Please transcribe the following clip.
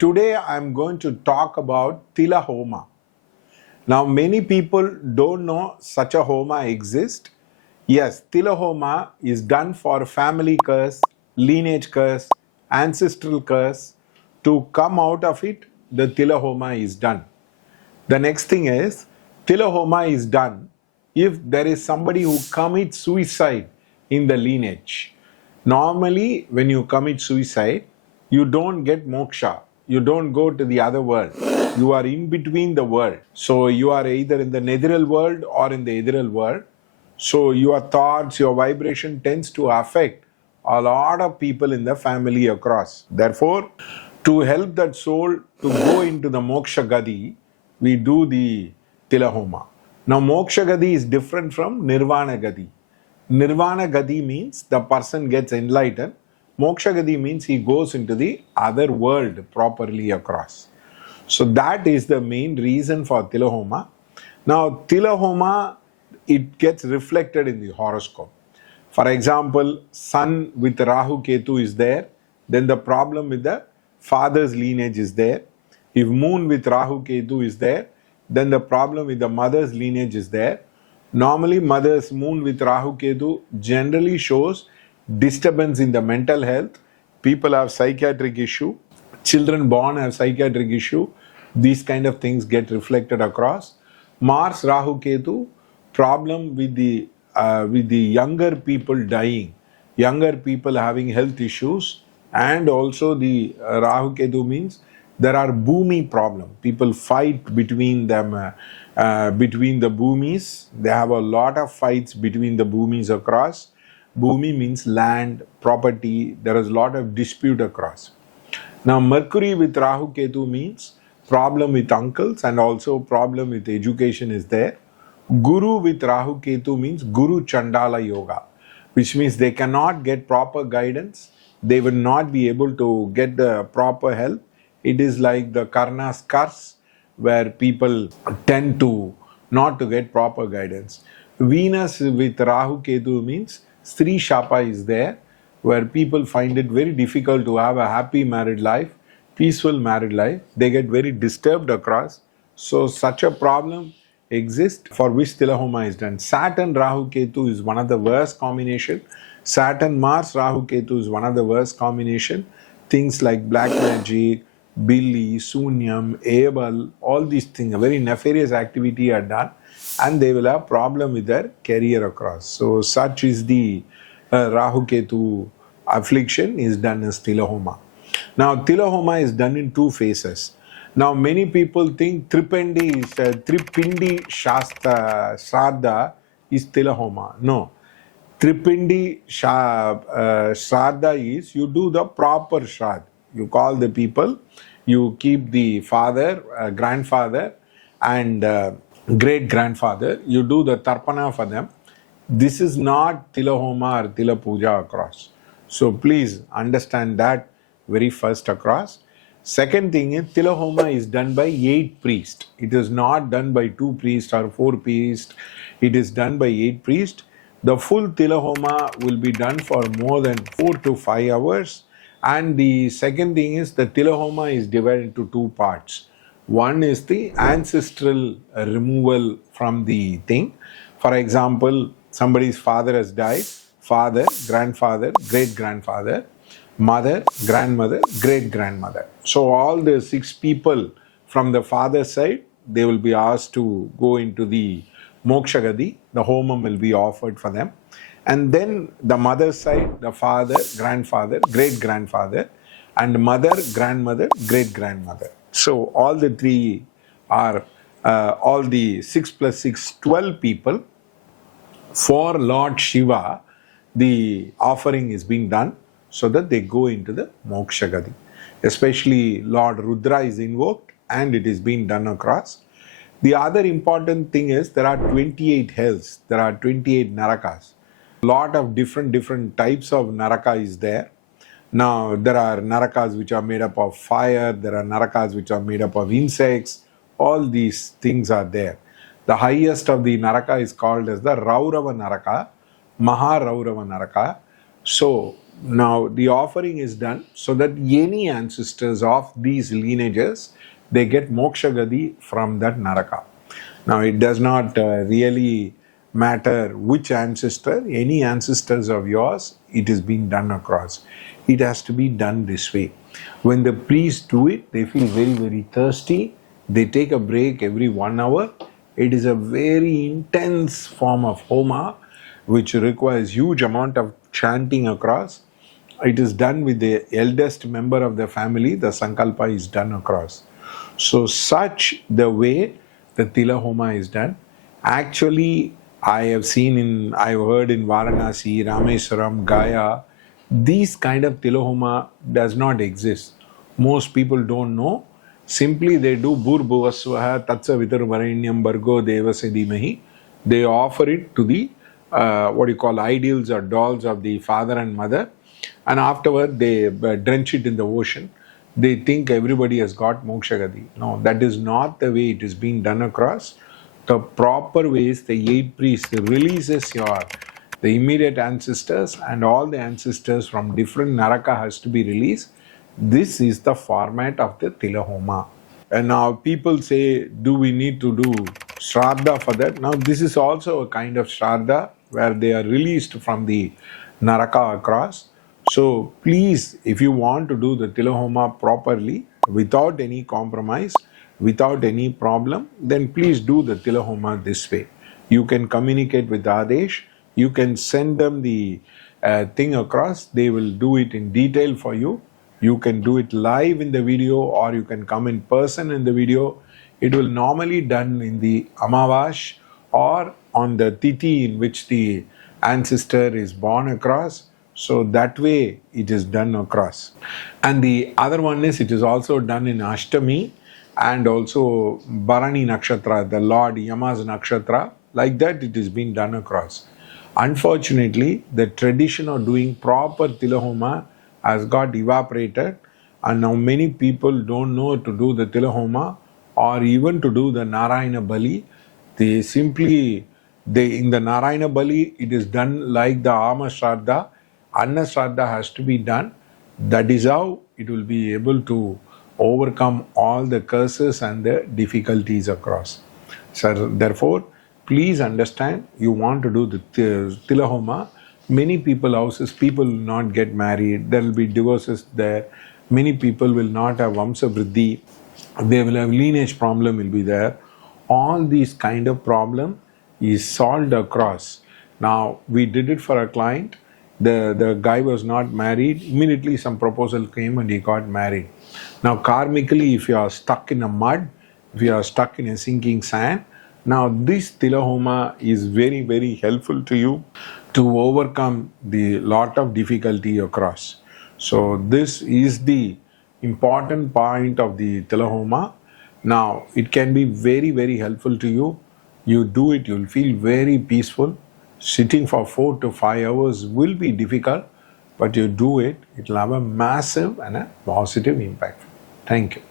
today I'm going to talk about Tila Homa. Now, many people don't know such a Homa exists. Yes, Tila Homa is done for family curse, lineage curse, ancestral curse. To come out of it, the Tila Homa is done. The next thing is, Tila Homa is done if there is somebody who commits suicide in the lineage. Normally, when you commit suicide, you don't get moksha. You don't go to the other world. You are in between the world. So you are either in the netheril world or in the ethereal world. So your thoughts, your vibration tends to affect a lot of people in the family across. Therefore, to help that soul to go into the moksha gadi, we do the Tila Homa. Now, moksha gadi is different from nirvana gadi. Nirvana gadi means the person gets enlightened. Moksha gadi means he goes into the other world properly across. So that is the main reason for Tila Homa. Now, Tila Homa, it gets reflected in the horoscope. For example, Sun with Rahu Ketu is there, then the problem with the father's lineage is there. If Moon with Rahu Ketu is there, then the problem with the mother's lineage is there. Normally, mother's Moon with Rahu Ketu generally shows disturbance in the mental health. People have psychiatric issue. Children born have psychiatric issue. These kind of things get reflected across. Mars Rahu Ketu, problem with the younger people dying, younger people having health issues, and also the Rahu Ketu means there are bhumi problem. People fight between them, between the bhumis. They have a lot of fights between the bhumis across. Bhumi means land, property. There is a lot of dispute across. Now, Mercury with Rahu Ketu means problem with uncles and also problem with education is there. Guru with Rahu Ketu means Guru Chandala Yoga, which means they cannot get proper guidance. They will not be able to get the proper help. It is like the Karna's curse where people tend to not to get proper guidance. Venus with Rahu Ketu means Sri Shapa is there, where people find it very difficult to have a happy married life, peaceful married life. They get very disturbed across. So such a problem exists for which Tila Homa is done. Saturn Rahu Ketu is one of the worst combination. Saturn Mars Rahu Ketu is one of the worst combination. Things like black magic, Billy, Sunyam, Abel, all these things, a very nefarious activity are done and they will have problem with their career across. So such is the Rahu Ketu affliction is done as Tila Homa. Now Tila Homa is done in two phases. Now many people think Tripindi Shraddha is Tila Homa. No. Tripindi Shraddha is you do the proper Shraddha. You call the people, you keep the father, grandfather and great-grandfather. You do the Tarpanam for them. This is not Tila Homa or Tila Puja across. So please understand that very first across. Second thing is Tila Homa is done by 8 priests. It is not done by 2 priests or 4 priests. It is done by 8 priests. The full Tila Homa will be done for more than 4 to 5 hours. And the second thing is the Tila Homa is divided into 2 parts. One is the ancestral removal from the thing. For example, somebody's father has died. Father, grandfather, great-grandfather, mother, grandmother, great-grandmother. So all the 6 people from the father's side, they will be asked to go into the moksha gadi. The homam will be offered for them. And then the mother's side, the father, grandfather, great-grandfather, and mother, grandmother, great-grandmother. So all the 3 are, all the 6 plus 6, 12 people. For Lord Shiva, the offering is being done so that they go into the moksha gadi. Especially Lord Rudra is invoked and it is being done across. The other important thing is there are 28 hells, there are 28 narakas. Lot of different types of naraka is there. Now there are narakas which are made up of fire, there are narakas which are made up of insects, all these things are there. The highest of the naraka is called as the Raurava Naraka, Maharaurava Naraka. So Now the offering is done so that any ancestors of these lineages, they get moksha gadi from that naraka. Now it does not really matter which ancestor, any ancestors of yours, it is being done across. It has to be done this way. When the priests do it, they feel very, very thirsty. They take a break every 1 hour. It is a very intense form of Homa which requires huge amount of chanting across. It is done with the eldest member of the family. The Sankalpa is done across. So such the way the Tila Homa is done. Actually, I've heard in Varanasi, Rameswaram, Gaya, these kind of Tila Homa does not exist. Most people don't know. Simply they do Bhurbhuvasvaha Tatsa Vitarvarenyam Bargo Devase Dhimahi. They offer it to the ideals or dolls of the father and mother, and afterward they drench it in the ocean. They think everybody has got moksha gadi. No, that is not the way it is being done across. The proper way is the 8 priests releases the immediate ancestors, and all the ancestors from different naraka has to be released. This is the format of the Tila Homa. And now people say, do we need to do Shraddha for that? Now this is also a kind of Shraddha where they are released from the Naraka across. So please, if you want to do the Tila Homa properly, without any compromise, without any problem, then please do the Tila Homa this way. You can communicate with Adesh, you can send them the thing across, they will do it in detail for you. You can do it live in the video, or you can come in person in the video. It will normally done in the Amavash or on the Tithi in which the ancestor is born across. So that way it is done across. And the other one is it is also done in Ashtami and also Bharani Nakshatra, the Lord Yama's Nakshatra. Like that it is being done across. Unfortunately, the tradition of doing proper Tila Homa has got evaporated, and now many people don't know to do the Tila Homa or even to do the Narayana Bali. In the Narayana Bali, it is done like the Ama Shraddha. Anna Shraddha has to be done. That is how it will be able to overcome all the curses and the difficulties across. So therefore, please understand, you want to do the Tila Homa. Many houses, people will not get married. There will be divorces there. Many people will not have Vamsa Vriddhi. They will have lineage problem will be there. All these kind of problem is solved across. Now, we did it for a client. The guy was not married. Immediately some proposal came and he got married. Now, karmically, if you are stuck in a mud, if you are stuck in a sinking sand, now this Tila Homa is very, very helpful to you to overcome the lot of difficulty across. So this is the important point of the Tila Homa. Now it can be very, very helpful to you. You do it, you'll feel very peaceful. Sitting for 4 to 5 hours will be difficult, but you do it, it will have a massive and a positive impact. Thank you.